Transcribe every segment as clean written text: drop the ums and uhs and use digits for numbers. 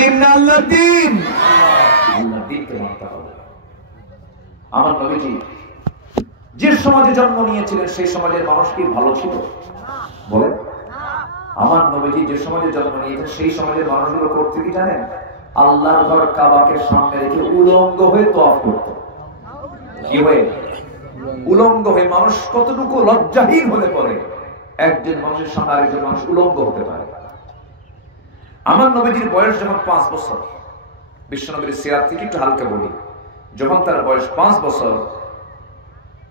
দিন না আল্লাহর দিন? আল্লাহর দিনকে মানতে হবে। আমার নবীজি যে সমাজে জন্ম নিয়েছিলেন সেই সমাজের মানুষ কি ভালো ছিল? বলেন। আমার নবীজি যে সমাজে জন্ম নিয়েছেন সেই সমাজের মানুষগুলো করতে কি জানেন? আল্লাহর ঘর কাবাকে সামনে রেখে উলঙ্গ হয়ে তওয়াফ করত। কি হয়ে? উলঙ্গ হয়ে। মানুষ কতটুকু লজ্জাহীন হলে পরে একজন মানুষের সামনে আরেকজন মানুষ উলঙ্গ হতে পারে। আমার নবীজির বয়স যখন 5 বছর, বিশ্বনবীর সিরাত থেকে একটু হালকা বলি, যখন তার বয়স 5 বছর,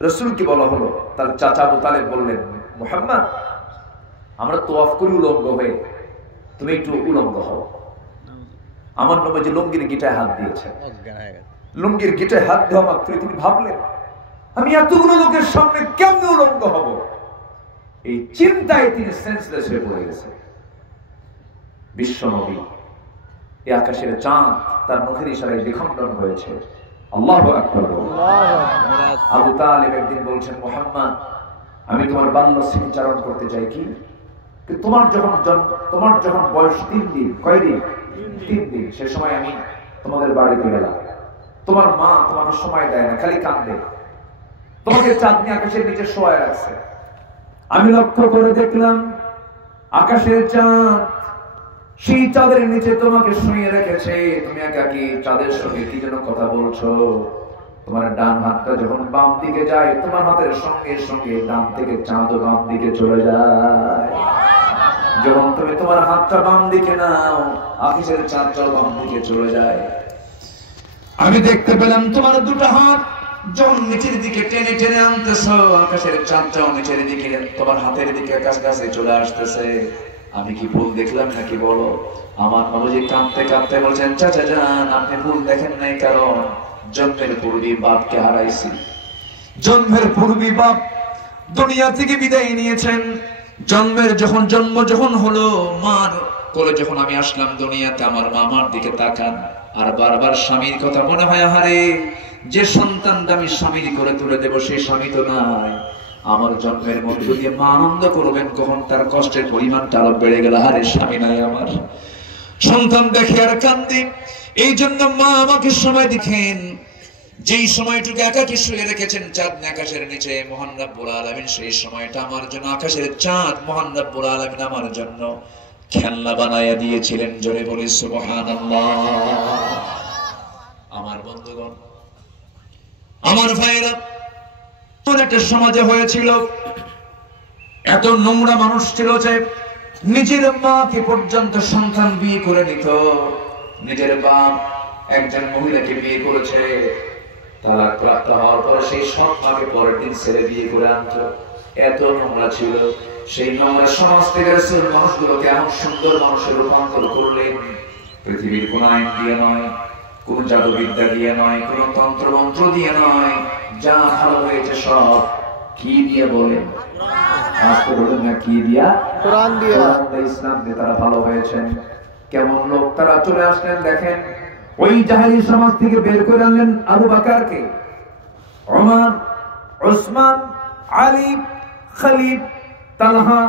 রাসূলকে বলা হলো, তার চাচা আবু তালেব বললেন, মুহাম্মদ আমরা তওয়াফ করি উলঙ্গ হয়ে, তুমি একটু উলঙ্গ হও। আমার নবীজি লুঙ্গির গিটায় হাত দিয়েছেন। লুঙ্গির গিটায় হাত দেওয়া মাত্রই তিনি ভাবলেন, আমি এতগুলো লোকের সামনে কেমনে উলঙ্গ হব? এই চিন্তায় তিনি সেন্সলেস হয়ে পড়ে গেছেন। বিশ্বনবী এই আকাশের চাঁদ তার মুখের ইশারায় দ্বিখণ্ডন হয়েছে। আল্লাহু আকবার। আবু তালেব একদিন বলছেন, মুহাম্মদ আমি তোমার বাল্য স্মৃতিচারণ করতে চাই। কি তোমার যখন বয়স 3 দিন, কয়দিন? 3 দিন, সে সময় আমি তোমাদের বাড়িতে গেলাম, তোমার মা তোমাকে সময় দেয় না, খালি কাঁদে, তোমাকে চাঁদনি আকাশের নিচে শোয়ায় রাখছে। আমি লক্ষ্য করে দেখলাম আকাশের চাঁদ, সেই চাঁদের নিচে তোমাকে শুয়ে রেখেছে, তুমি একাকী চাঁদের সঙ্গে কি যেন কথা বলছো। তোমার ডান হাতটা যখন বাম দিকে যায়, তোমার হাতের সঙ্গে সঙ্গে ডান থেকে চাঁদ বাম দিকে চলে যায়। যখন তুমি তোমার হাতটা বাম দিকে নাও, আকাশের চাঁদটা বাম দিকে চলে যায়। আমি দেখতে পেলাম তোমার দুটো হাত যখন নিচের দিকে টেনে টেনে আনতেছো, আকাশের চাঁদটাও নিচের দিকে তোমার হাতের দিকে কাছাকাছি চলে আসতেছে। আমি কি ভুল দেখলাম নাকি বলো? আমার নবীজি কাঁদতে কাঁদতে বলছেন, চাচা যান আপনি ভুল দেখেন নাই, কারণ জন্মের পূর্বে বাপকে হারাইছি। জন্মের পূর্বে বাপ দুনিয়া থেকে বিদায় নিয়েছেন। জন্ম যখন হলো, মার কোলে যখন আমি আসলাম দুনিয়াতে, আমার মা আমার দিকে তাকান আর বারবার স্বামীর কথা মনে হয়, আহারে যে সন্তানটা আমি স্বামীর করে তুলে দেব সেই স্বামী তো নাই। আমার জন্মের মধ্যে দিয়ে মা আনন্দ করবেন, কখন তার কষ্টের পরিমাণটা আরো বেড়ে গেল, আরে স্বামী নাই আমার। সন্তান দেখে আর কান্দি। এই জন্য মা আমাকে সময় দেখেন, যেই সময়টুকু একাকী শুয়ে রেখেছেন চাঁদনি আকাশের নিচে, মহান রব্বুল আলামিন সেই সময়টা আমার জন্য, আকাশের চাঁদ মহান রব্বুল আলামিন আমার জন্য খেলনা বানায়া দিয়েছিলেন। জোরে বলি সুবহানাল্লাহ। আমার বন্ধুগণ, আমার ভাইরা, একটা সমাজে হয়েছিল, এত নোংরা মানুষ ছিল যে নিজের মাকে পর্যন্ত সন্তান বিয়ে করে নিত। নিজের বাপ একজন মহিলাকে বিয়ে করেছে, তালাক প্রাপ্ত হওয়ার পরে সেই সব মাকে পরের দিন ছেড়ে বিয়ে করে আনতো। এত নোংরা ছিল। সেই নোংরা সমাজ থেকে রাসূল মানুষগুলোকে এমন সুন্দর মানুষের রূপান্তর করলেন। পৃথিবীর কোন আইন দিয়ে নয়, কোন জাদুবিদ্যা দিয়ে নয়, কোন তন্ত্রমন্ত্র দিয়ে নয়, যা ভালো হয়েছে সব কি দিয়ে বলেন? আজকে বলেন না কি দিয়া? কোরআন দিয়া, ইসলাম দিয়ে তারা ভালো হয়েছেন। কেমন লোক তারা চলে আসলেন দেখেন। ওই জাহেলি সমাজ থেকে বের করে আনলেন আবু বকরকে, ওমর, উসমান, আলী, খালিদ, তালহা,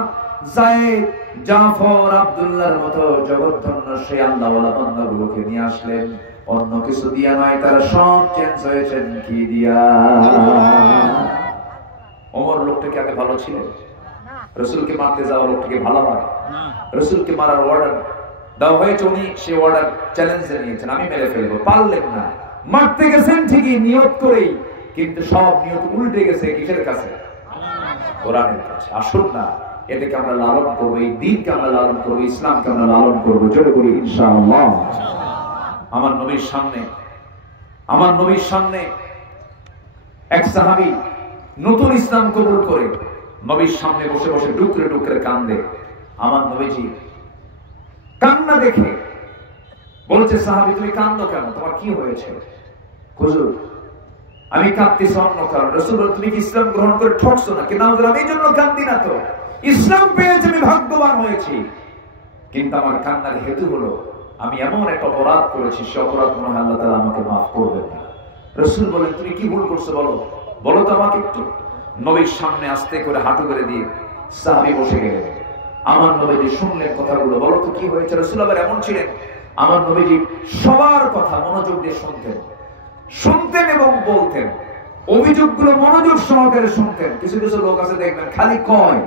যায়েদ, জাফর, আব্দুল্লাহর মতো জগৎধন্য সেই আল্লাহওয়ালা বান্দাগুলোকে নিয়ে আসলেন। অন্য কিছু দিয়া নয়, তারা সব চেঞ্জ হয়েছেন কি দিয়া? ওমর লোকটাকে আগে ভালো ছিলেন, রাসূলকে মারতে যাওয়া লোকটাকে ভালো হয়, রাসূলকে মারার অর্ডার দেওয়া হয়েছে, উনি সেই অর্ডার চ্যালেঞ্জে নিয়েছেন, আমি মেরে ফেলবো, পারলেন না। মারতে গেছেন ঠিকই নিয়ত করেই, কিন্তু সব নিয়ত উল্টে গেছে কিসের কাছে? কোরআনের কাছে। আসুন না এটাকে আমরা লালন করবো, এই দ্বীনকে আমরা লালন করবো, ইসলামকে আমরা লালন করবো। জোরে বলি ইনশাআল্লাহ। আমার নবীর সামনে এক সাহাবী নতুন ইসলাম কবুল করে নবীর সামনে বসে বসে ডুকরে ডুকরে কান্দে। আমার নবীজি কান্না দেখে বলছে, সাহাবী তুমি কান্দো কেন, তোমার কি হয়েছে? হুজুর আমি কাঁদতেছি অন্য কারণ। রাসূল বলেন, তুমি কি ইসলাম গ্রহণ করে ঠকছো নাকি? না হুজুর, আমি এই জন্য কান্দি না তো, ইসলাম পেয়েছি আমি ভাগ্যবান হয়েছি, কিন্তু আমার কান্নার হেতু হলো আমি এমন একটা অপরাধ করেছি, সে অপরাধ মনে হয় আল্লাহ তাআলা আমাকে মাফ করবেন না। রাসূল বলেন, তুমি কি ভুল করছো বলো তো আমাকে একটু। নবীর সামনে আস্তে করে হাঁটু করে দিয়ে সাহাবী বসে গেলেন। আমার নবীজি শুনলেন কথাগুলো, বলো তো কি হয়েছে? রাসূল আবার এমন ছিলেন, আমার নবীজি সবার কথা মনোযোগ দিয়ে শুনতেন এবং বলতেন, অভিযোগগুলো মনোযোগ সহকারে শুনতেন। কিছু কিছু লোক আছে দেখবেন খালি কয়,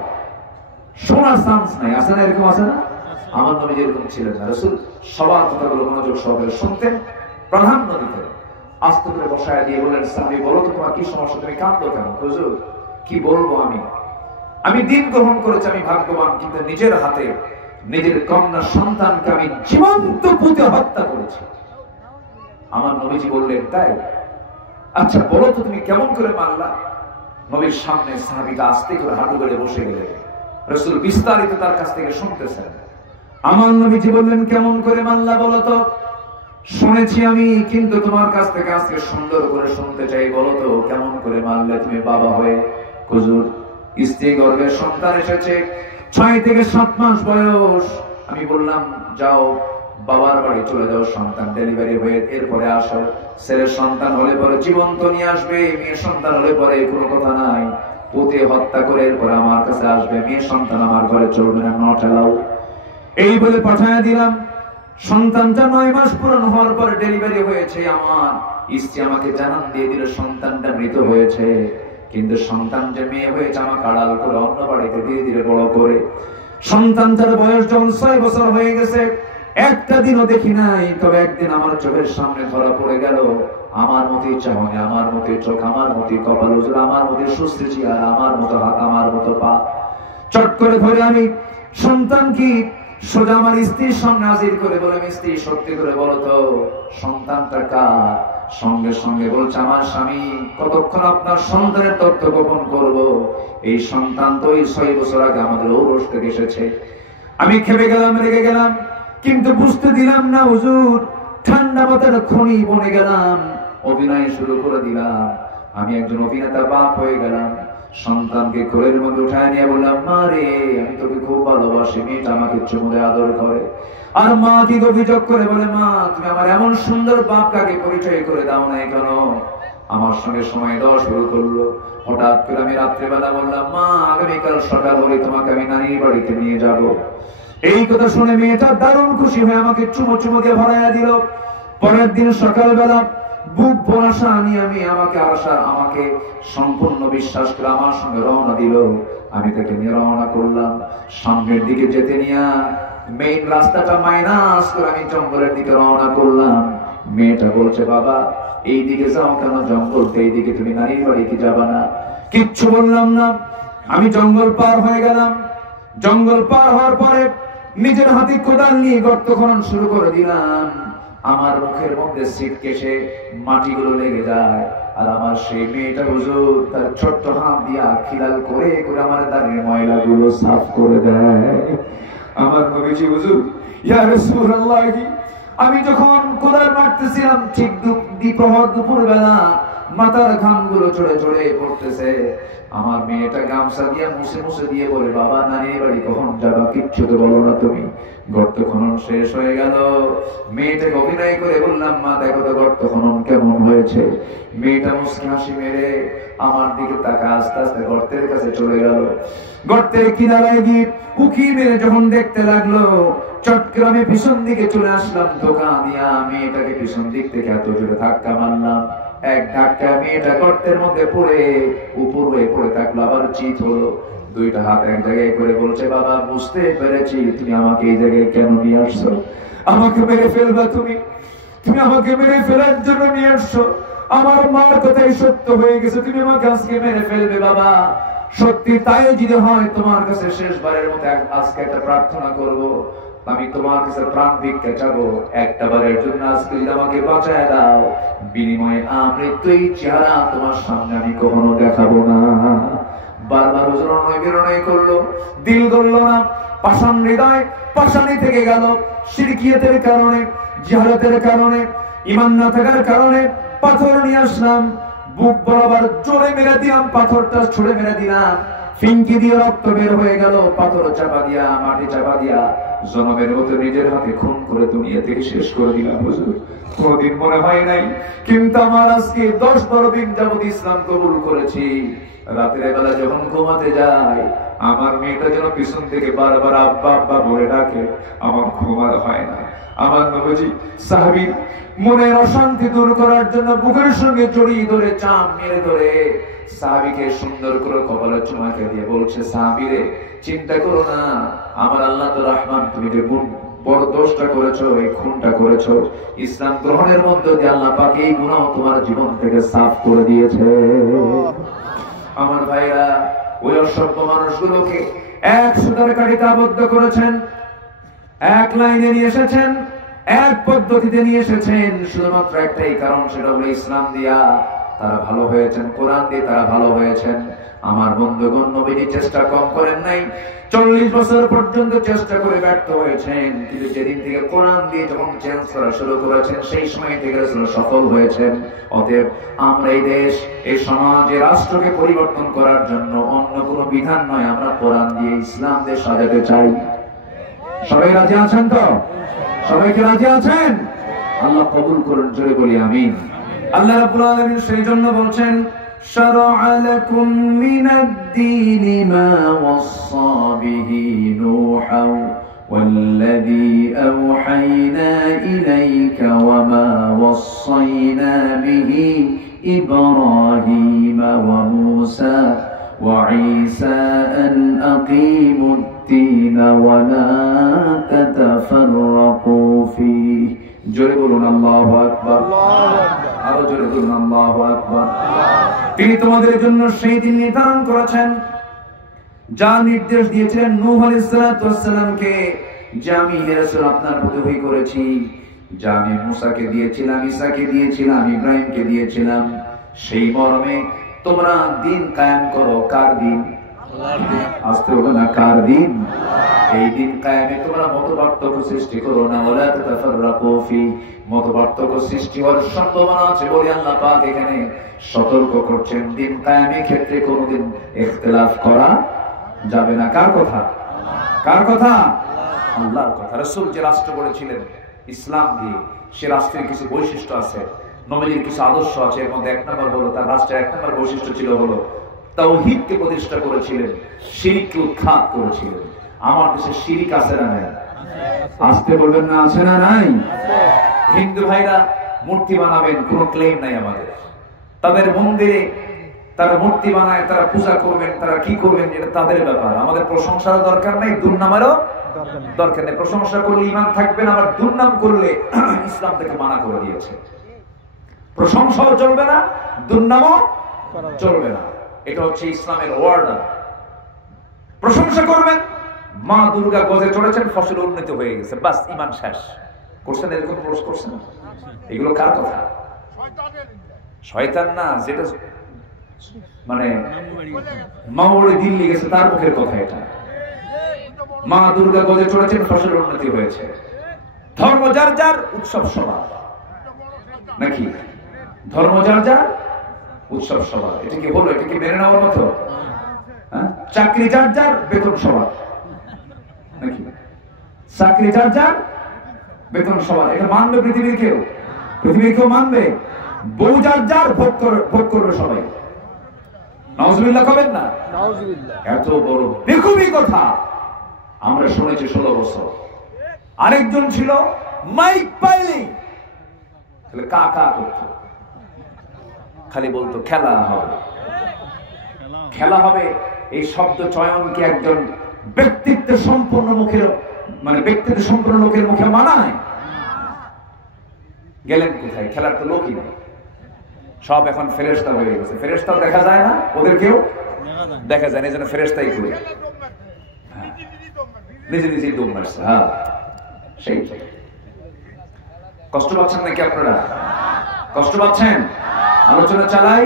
শোনার চান্স নাই, আছে না? এরকম আছে না? আমার নবী এরকম ছিলেন না। রাসূল সবার কথাগুলো মনোযোগ সহকারে শুনতেন, প্রাধান্য দিতেন। আস্তে করে বসায় দিয়ে বললেন, সাহাবী বলো তো তোমার কি সমস্যা, তুমি কাঁদো কেন? হুজুর কি বলবো, আমি দিন গ্রহণ করেছি, আমি ভাগ্যবান, কিন্তু নিজের হাতে নিজের কন্যা সন্তানকে আমি জীবন্ত পুঁতে হত্যা করেছি। আমার নবীজি বললেন, তাই? আচ্ছা বলো তো তুমি কেমন করে মারলা? নবীর সামনে সাহাবীটা আস্তে করে হাঁটু গেড়ে বসে গেলেন। রাসূল বিস্তারিত তার কাছ থেকে শুনতেছেন। আমার নবীজি বললেন, কেমন করে মারলা বলো তো? শুনেছি আমি, কিন্তু তোমার কাছ থেকে আজকে সুন্দর করে শুনতে চাই, বলো তো কেমন করে মারলে তুমি বাবা হয়ে? হুজুর স্ত্রী গর্ভে সন্তান এসেছে, 6 থেকে 7 মাস বয়স। আমি বললাম, যাও বাবার বাড়ি চলে যাও, সন্তান ডেলিভারি হয়ে এরপরে আসো। ছেলের সন্তান হলে পরে জীবন্ত নিয়ে আসবে, মেয়ে সন্তান হলে পরে কোনো কথা নাই, পুঁতে হত্যা করে এরপরে আমার কাছে আসবে। মেয়ে সন্তান আমার ঘরে চলবে না, নট অ্যালাউ। এই বলে পাঠায় দিলাম। সন্তানটা 9 মাস পূরণ হওয়ার পরে ডেলিভারি হয়েছে। আমার স্ত্রী আমাকে জানান দিয়ে দিল সন্তানটা মৃত হয়েছে, কিন্তু সন্তান যে মেয়ে হয়েছে আমাকে আড়াল করে অন্য বাড়িতে ধীরে ধীরে বড় করে। সন্তানটার বয়স যখন 6 বছর হয়ে গেছে, একটা দিনও দেখি নাই, তবে একদিন আমার চোখের সামনে ধরা পড়ে গেল। আমার মতোই চাহনি, আমার মতোই চোখ, আমার মতোই কপাল, হুজুর আমার মতোই সুস্থ চেহারা, আমার মতো হাত, আমার মতো পা। চট করে ধরে আমি সন্তান কি সোজা আমার স্ত্রীর সামনে হাজির করে বলে, স্ত্রী সত্যি করে বলো তো সন্তানটা কার? সঙ্গে সঙ্গে বলছে, আমার স্বামী। কতক্ষণ আপনার সন্তানের তথ্য গোপন করব? এই সন্তান তো এই 6 বছর আগে আমাদের ঔরস থেকে এসেছে। আমি খেপে গেলাম, রেগে গেলাম, কিন্তু বুঝতে দিলাম না হুজুর। ঠান্ডা মাথার খনি বনে গেলাম, অভিনয় শুরু করে দিলাম। আমি একজন অভিনেতা বাপ হয়ে গেলাম। সন্তানকে কোলের মধ্যে উঠায় নিয়ে বললাম, মা রে আমি তোকে খুব ভালোবাসি, মেয়েটা আমাকে চুমুরে আদর করে। আর মা কি অভিযোগ করে বলে, মা তুমি আমার এমন সুন্দর বাপটাকে পরিচয় করে দাও নাই কেন? আমার সঙ্গে সময় দেওয়া শুরু করলো। হঠাৎ করে আমি রাত্রেবেলা বললাম, মা আগামীকাল সকাল হলে তোমাকে আমি নানির বাড়িতে নিয়ে যাব। এই কথা শুনে মেয়েটা দারুণ খুশি হয়ে আমাকে চুমো চুমো দিয়ে ভরাইয়া দিল। পরের দিন সকালবেলা বুক ভরাসা নিয়ে আমাকে সম্পূর্ণ বিশ্বাস করে আমার সঙ্গে রওনা দিল। আমি তাকে নিয়ে রওনা করলাম। সামনের দিকে যেতে নিয়ে মেইন রাস্তাটা মাইনাস করে আমি জঙ্গলের দিকে রওনা করলাম। মেয়েটা বলছে, বাবা এই দিকে যাও কেন? জঙ্গল তো, এই দিকে তুমি নানির বাড়ি কি যাবা না? কিচ্ছু বললাম না। আমি জঙ্গল পার হয়ে গেলাম। জঙ্গল পার হওয়ার পরে নিজের হাতে কোদাল নিয়ে গর্ত খনন শুরু করে দিলাম। আমার মুখের মধ্যে সিটকেসে মাটিগুলো লেগে যায়, আর আমার সেই মেয়েটা হুজুর তার ছোট্ট হাত দিয়া খিলাল করে করে আমার দাঁড়িয়ে ময়লাগুলো সাফ করে দেয়। আমার নবীজি হুজুর, ইয়া রাসূলুল্লাহ, আমি যখন কোদাল মারতেছিলাম ঠিক দুপুর বেলা মাথার ঘামগুলো চড়ে চড়ে পড়তেছে। আমার মেয়েটা গামছা দিয়ে মুছে মুছে দিয়ে বলে, বাবা নানির বাড়ি কখন যাবা? কিচ্ছু তো বলো না তুমি। গর্ত খনন শেষ হয়ে গেল। মেয়েটাকে অভিনয় করে বললাম, মা দেখো তো গর্ত খনন কেমন হয়েছে। মেয়েটা মুচকি হাসি মেরে আমার দিকে তাকা আস্তে আস্তে গর্তের কাছে চলে গেল। গর্তের কিনারায় গিয়ে উকি মেরে যখন দেখতে লাগলো, চট্টগ্রামে পিছন দিকে চলে আসলাম দোকান দিয়া। মেয়েটাকে পিছন দিক থেকে এত জোরে ধাক্কা মারলাম, এক ধাক্কা মেয়েটা গর্তের মধ্যে পড়ে উপর হয়ে পড়ে থাকলো, আবার চিৎ হলো। দুইটা হাত এক জায়গায় করে বলছে, বাবা বুঝতে পেরেছি তুমি আমাকে এই জায়গায় কেন নিয়ে আসছো। আমাকে মেরে ফেলবা তুমি? তুমি আমাকে মেরে ফেলার জন্য নিয়ে আসছো? আমার মার কথাই সত্য হয়ে গেছে, তুমি আমাকে আজকে মেরে ফেলবে। বাবা সত্যি তাই যদি হয়, তোমার কাছে শেষবারের মতো আজকে একটা প্রার্থনা করব। আমি তোমার কাছে প্রাণ ভিক্ষা চাবো, একটা বারের জন্য আজকে আমাকে বাঁচায় দাও। বিনিময়ে আমৃত্যু চেহারা তোমার সামনে আমি কখনো দেখাবো না। বারবার হুজুর বিরণয় করলো, দিল করলো না। পাষাণ হৃদয় পাষাণী থেকে গেল। শিরকিয়াতের কারণে, জিহালাতের কারণে, ঈমান না থাকার কারণে পাথর নিয়ে আসলাম। বুক বরাবর জোরে মেরে দিলাম, পাথরটা ছুড়ে মেরে দিলাম। ফিঙ্কি দিয়ে রক্ত বের হয়ে গেল। পাথর চাপা দিয়া, মাটি চাপা দিয়া জনমের মতো নিজের হাতে খুন করে দুনিয়া থেকে শেষ করে দিলাম। হুজুর কোনদিন মনে হয় নাই, কিন্তু আমার আজকে 10-12 দিন যাবত ইসলাম কবুল করেছি। রাতের বেলা যখন ঘুমাতে যাই, আমার মেয়েটা যেন পিছন থেকে বারবার আব্বা আব্বা বলে ডাকে, আমার ঘুমাতে হয় না। আমার নবীজি সাহাবীর মনের অশান্তি দূর করার জন্য বুকের সঙ্গে জড়িয়ে ধরে চাপ মেরে ধরে সাহাবীকে সুন্দর করে কপালে চুমাকে দিয়ে বলছে, সাহাবী রে, চিন্তা করো না, আমার আল্লাহ তো রহমান, তুমি যে বড় দোষটা করেছো, এই খুনটা করেছো, ইসলাম গ্রহণের মধ্যে দিয়ে আল্লাহ পাক এই গুনাহ তোমার জীবন থেকে সাফ করে দিয়েছে। আমার ভাইরা, ওই অসভ্য মানুষগুলোকে এক সুতার কাঠিতে আবদ্ধ করেছেন, এক লাইনে নিয়ে এসেছেন, এক পদ্ধতিতে নিয়ে এসেছেন, শুধুমাত্র একটাই কারণ, সেটা হলো ইসলাম দিয়া তারা ভালো হয়েছেন, কোরআন দিয়ে তারা ভালো হয়েছেন। আমার বন্ধুগণ, নবীজি চেষ্টা কম করেন নাই, 40 বছর পর্যন্ত চেষ্টা করে ব্যর্থ হয়েছেন, কিন্তু যেদিন থেকে কোরআন দিয়ে যখন চেঞ্জ করা শুরু করেছেন, সেই সময় থেকে রাসূল সফল হয়েছেন। অতএব আমরা এই দেশ, এই সমাজ, এই রাষ্ট্রকে পরিবর্তন করার জন্য অন্য কোনো বিধান নয়, আমরা কোরআন দিয়ে ইসলাম দিয়ে সাজাতে চাই। সবাই রাজি আছেন তো? সবাইকে রাজি আছেন? আল্লাহ কবুল করুন, জোরে বলি আমিন। আল্লাহ রাব্বুল আলামিন সেই জন্য বলছেন, শারা'a লাকুম মিনাদ-দীনি মা ওয়াসসা বিহি নূহা ওয়াল্লাযী আওহায়না ইলাইকা ওয়া মা ওয়াসাইনা বিহি ইব্রাহীমা ওয়া মূসা ওয়া ঈসা আন আকিমুদ-দীনা ওয়া লা তাতাফাররাকু ফীহি। জোরে বলুন আল্লাহু আকবার। আরো জোরে বলুন আল্লাহু আকবার। তিনি তোমাদের জন্য সেই দিন নির্ধারণ করেছেন যা নির্দেশ দিয়েছিলেন নূহ আলাইহিস সালাতু ওয়াস সালামকে, যে আমি রাসূল আপনার প্রতি ওহী করেছি, যা আমি মূসাকে দিয়েছিলাম, ঈসাকে দিয়েছিলাম, ইব্রাহিমকে দিয়েছিলাম, সেই মর্মে তোমরা দিন কায়েম করো। কার দিন? আল্লাহর দিন। আস্তে বলো না, কার দিন? এই দিন কায়েমে তোমরা মতপার্থক্য সৃষ্টি করো না, ওয়ালা তাতাফাররাকু ফি, মতপার্থক্য সৃষ্টি হওয়ার সম্ভাবনা আছে বলে আল্লাহ পাক এখানে সতর্ক করছেন। দিন কায়েমের ক্ষেত্রে কোনোদিন ইখতিলাফ করা যাবে না। কার কথা? কার কথা? আল্লাহর কথা। রাসূল যে রাষ্ট্র গড়েছিলেন ইসলাম দিয়ে, সে রাষ্ট্রের কিছু বৈশিষ্ট্য আছে, নবীর কিছু আদর্শ আছে। এর মধ্যে এক নম্বর হলো, তার রাষ্ট্রের এক নম্বর বৈশিষ্ট্য ছিল হলো তাওহীদকে প্রতিষ্ঠা করেছিলেন, শিরককে উৎখাত করেছিলেন। আমার দেশে শিরিক আছে না নাই? আসতে বলবেন না, আছে না নাই? হিন্দু ভাইরা মূর্তি বানাবেন, কোনো ক্লেম নাই আমাদের। তাদের মন্দিরে তারা মূর্তি বানায়, তারা পূজা করবেন, তারা কি করবেন, এটা তাদের ব্যাপার। আমাদের প্রশংসার দরকার নাই, দুর্নামেরও দরকার নেই। প্রশংসা করলে ঈমান থাকবে না, আবার দুর্নাম করলে ইসলাম থেকে মানা করে দিয়েছে। প্রশংসাও চলবে না, দুর্নামও চলবে না। এটা হচ্ছে ইসলামের ওয়ার্ডার। প্রশংসা করবেন, মা দুর্গা গজে চড়েছেন, ফসল উন্নত হয়ে গেছে, বাস ঈমান শেষ। করছেন এরকম প্রশ্ন করছেন? এগুলো কার কথা? শয়তান না, যেটা মানে মাওড়ে দিল্লি গেছে তার মুখের কথা এটা। মা দুর্গা গজে চড়েছেন, ফসল উন্নতি হয়েছে। ধর্ম যার যার, উৎসব সভা নাকি? ধর্ম যার যার, উৎসব সভা। এটা কি হলো? এটা কি মেনে নেওয়ার মতো? চাকরি যার যার, বেতন সভা নাকি? চাকরি যার যার, বেতন সভা। এটা মানবে পৃথিবীর কেউ? পৃথিবীর কেউ মানবে? বউ যার যার, ভোগ করবে সবাই। নাউজুবিল্লাহ কবেন না? এত বড় বেকুবি কথা আমরা শুনেছি 16 বছর। আরেকজন ছিল মাইক পাইলি, কা কা করতো, খালি বলতো খেলা হবে, খেলা হবে। এই শব্দ চয়নকে একজন ব্যক্তিত্ব সম্পন্ন মুখের, মানে ব্যক্তিত্ব সম্পন্ন লোকের মুখে মানায়? গেলেন কোথায়? খেলার তো লোকই নেই, সব এখন ফেরেশতা হয়ে গেছে। ফেরেশতাও দেখা যায় না, ওদেরকেও দেখা যায় না, এই জন্য ফেরেশতাই করে নিজে নিজেই দম মারছে। হ্যাঁ, সেই কষ্ট পাচ্ছেন নাকি আপনারা? কষ্ট পাচ্ছেন? আলোচনা চালাই।